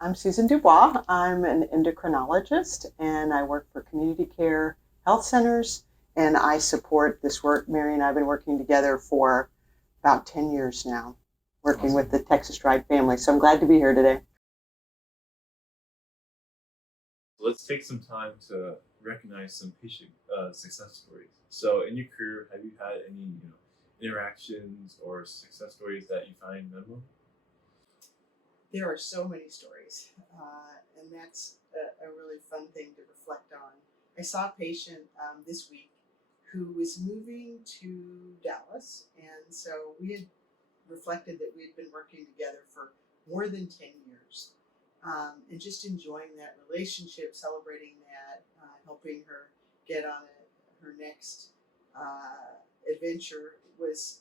I'm Susan Dubois. I'm an endocrinologist and I work for community care health centers. And I support this work. Mary and I have been working together for about 10 years now, working with the Awesome. Texas Drive family. So I'm glad to be here today. So let's take some time to recognize some patient success stories. So, in your career, have you had any interactions or success stories that you find memorable? There are so many stories, and that's a really fun thing to reflect on. I saw a patient this week who was moving to Dallas, and so we had reflected that we had been working together for more than 10 years, and just enjoying that relationship, celebrating that, helping her get on her next adventure was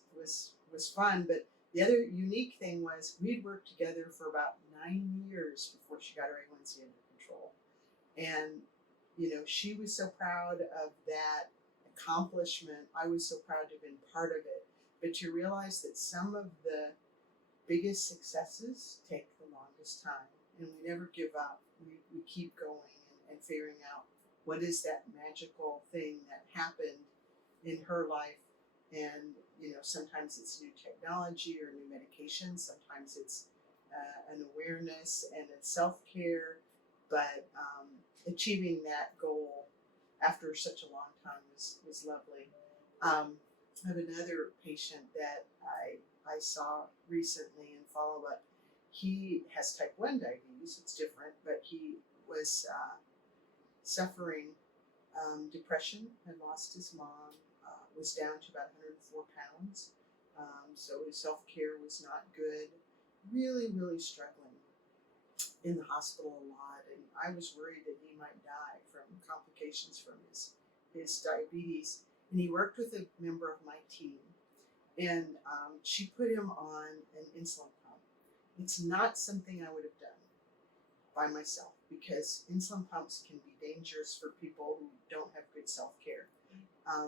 fun. But the other unique thing was we'd worked together for about 9 years before she got her A1C under control. And, she was so proud of that accomplishment. I was so proud to have been part of it. But to realize that some of the biggest successes take the longest time, and we never give up. We keep going and figuring out what is that magical thing that happened in her life. And sometimes it's new technology or new medication, sometimes it's an awareness and a self-care. But achieving that goal after such a long time was lovely. I have another patient that I saw recently in follow up. He has type 1 diabetes, it's different, but he was suffering depression, had lost his mom, was down to about 104 pounds. So his self care was not good, really, really struggling in the hospital a lot. And I was worried that he might die from complications from his diabetes. And he worked with a member of my team, and she put him on an insulin pump. It's not something I would have done by myself because insulin pumps can be dangerous for people who don't have good self care.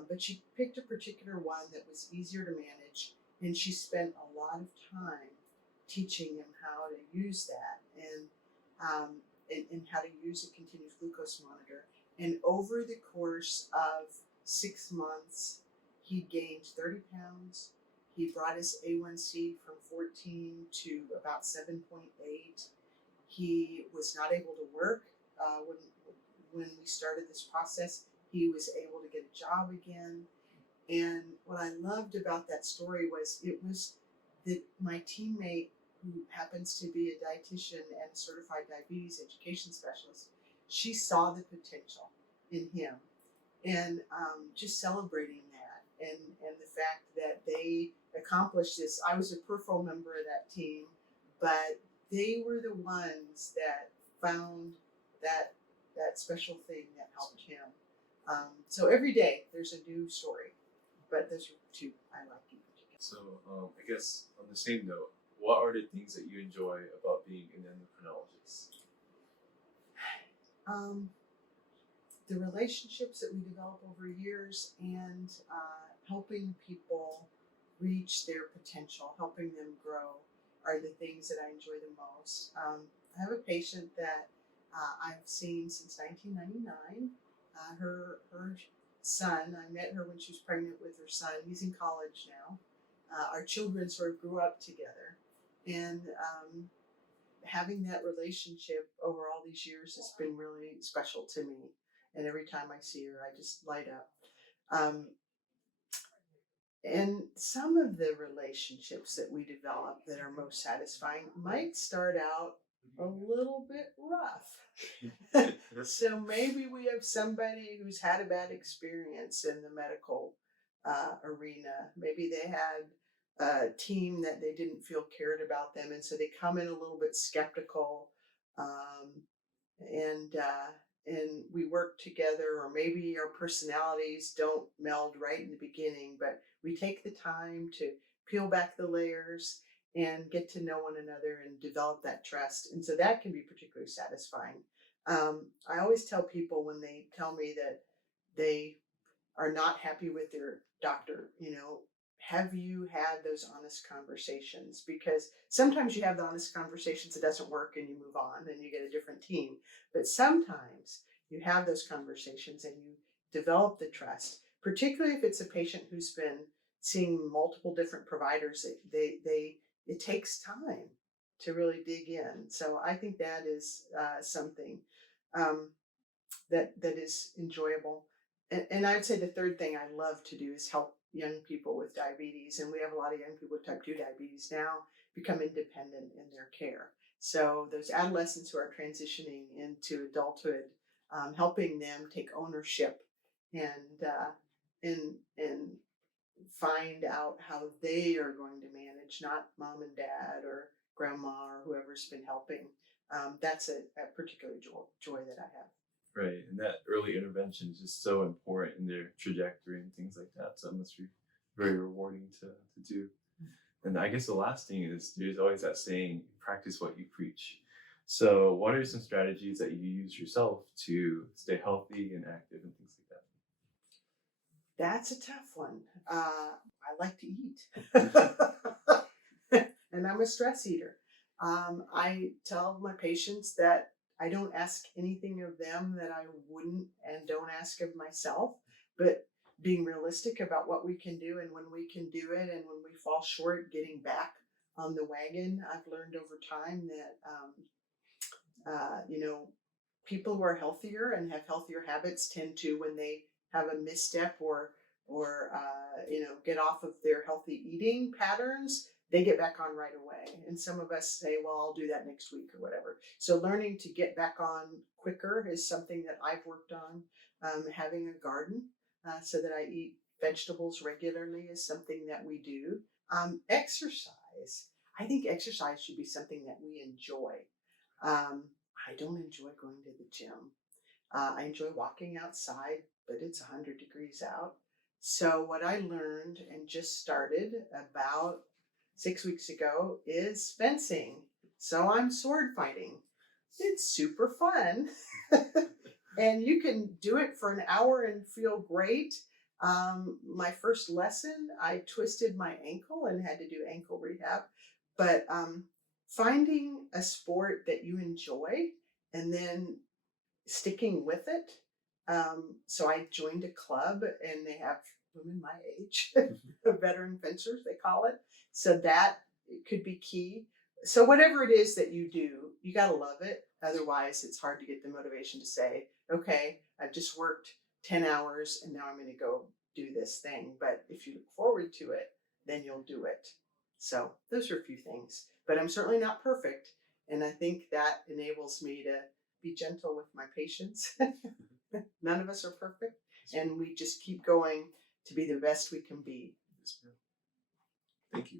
But she picked a particular one that was easier to manage, and she spent a lot of time teaching him how to use that and how to use a continuous glucose monitor. And over the course of 6 months, he gained 30 pounds. He brought his A1C from 14 to about 7.8. He was not able to work when we started this process. He was able to get a job again. And what I loved about that story was it was that my teammate, who happens to be a dietitian and certified diabetes education specialist, she saw the potential in him, and just celebrating that, and the fact that they accomplished this. I was a peripheral member of that team, but they were the ones that found that special thing that helped him. So every day there's a new story, but those are two I like in particular. So, I guess on the same note, what are the things that you enjoy about being an endocrinologist? Um, the relationships that we develop over years, and helping people reach their potential, helping them grow, are the things that I enjoy the most. I have a patient that I've seen since 1999. Her son, I met her when she was pregnant with her son. He's in college now. Our children sort of grew up together, and having that relationship over all these years has been really special to me. And every time I see her, I just light up. Um, and some of the relationships that we develop that are most satisfying might start out a little bit rough. So maybe we have somebody who's had a bad experience in the medical arena. Maybe they had a team that they didn't feel cared about them, and so they come in a little bit skeptical. Um, and we work together, or maybe our personalities don't meld right in the beginning, but we take the time to peel back the layers and get to know one another and develop that trust, and so that can be particularly satisfying. I always tell people when they tell me that they are not happy with their doctor, have you had those honest conversations? Because sometimes you have the honest conversations, it doesn't work, and you move on and you get a different team. But sometimes you have those conversations and you develop the trust, particularly if it's a patient who's been seeing multiple different providers. It takes time to really dig in. So I think that is something. Um, that is enjoyable. And I'd say the third thing I love to do is help young people with diabetes, and we have a lot of young people with type 2 diabetes now become independent in their care. So those adolescents who are transitioning into adulthood, helping them take ownership and and find out how they are going to manage, not mom and dad or grandma or whoever's been helping. That's a particular joy that I have. Right, and that early intervention is just so important in their trajectory and things like that. So it must be very rewarding to do. And I guess the last thing is there's always that saying, practice what you preach. So what are some strategies that you use yourself to stay healthy and active and things like That's a tough one. I like to eat, and I'm a stress eater. I tell my patients that I don't ask anything of them that I wouldn't and don't ask of myself, but being realistic about what we can do and when we can do it, and when we fall short, getting back on the wagon. I've learned over time that you know, people who are healthier and have healthier habits tend to, when they have a misstep or you know, get off of their healthy eating patterns, they get back on right away. And some of us say, well, I'll do that next week or whatever. So learning to get back on quicker is something that I've worked on. Having a garden so that I eat vegetables regularly is something that we do. Exercise. I think exercise should be something that we enjoy. um, I don't enjoy going to the gym. I enjoy walking outside, but it's 100 degrees out. So, what I learned and just started about 6 weeks ago is fencing. So, I'm sword fighting. It's super fun. And you can do it for an hour and feel great. My first lesson, I twisted my ankle and had to do ankle rehab. But finding a sport that you enjoy and then sticking with it. So I joined a club, and they have women my age, veteran fencers, they call it. So that could be key. So whatever it is that you do, you got to love it. Otherwise, it's hard to get the motivation to say, okay, I've just worked 10 hours and now I'm going to go do this thing. But if you look forward to it, then you'll do it. So those are a few things. But I'm certainly not perfect. And I think that enables me to be gentle with my patients. None of us are perfect, that. and we just keep going to be the best we can be. Yes, ma'am. Thank you.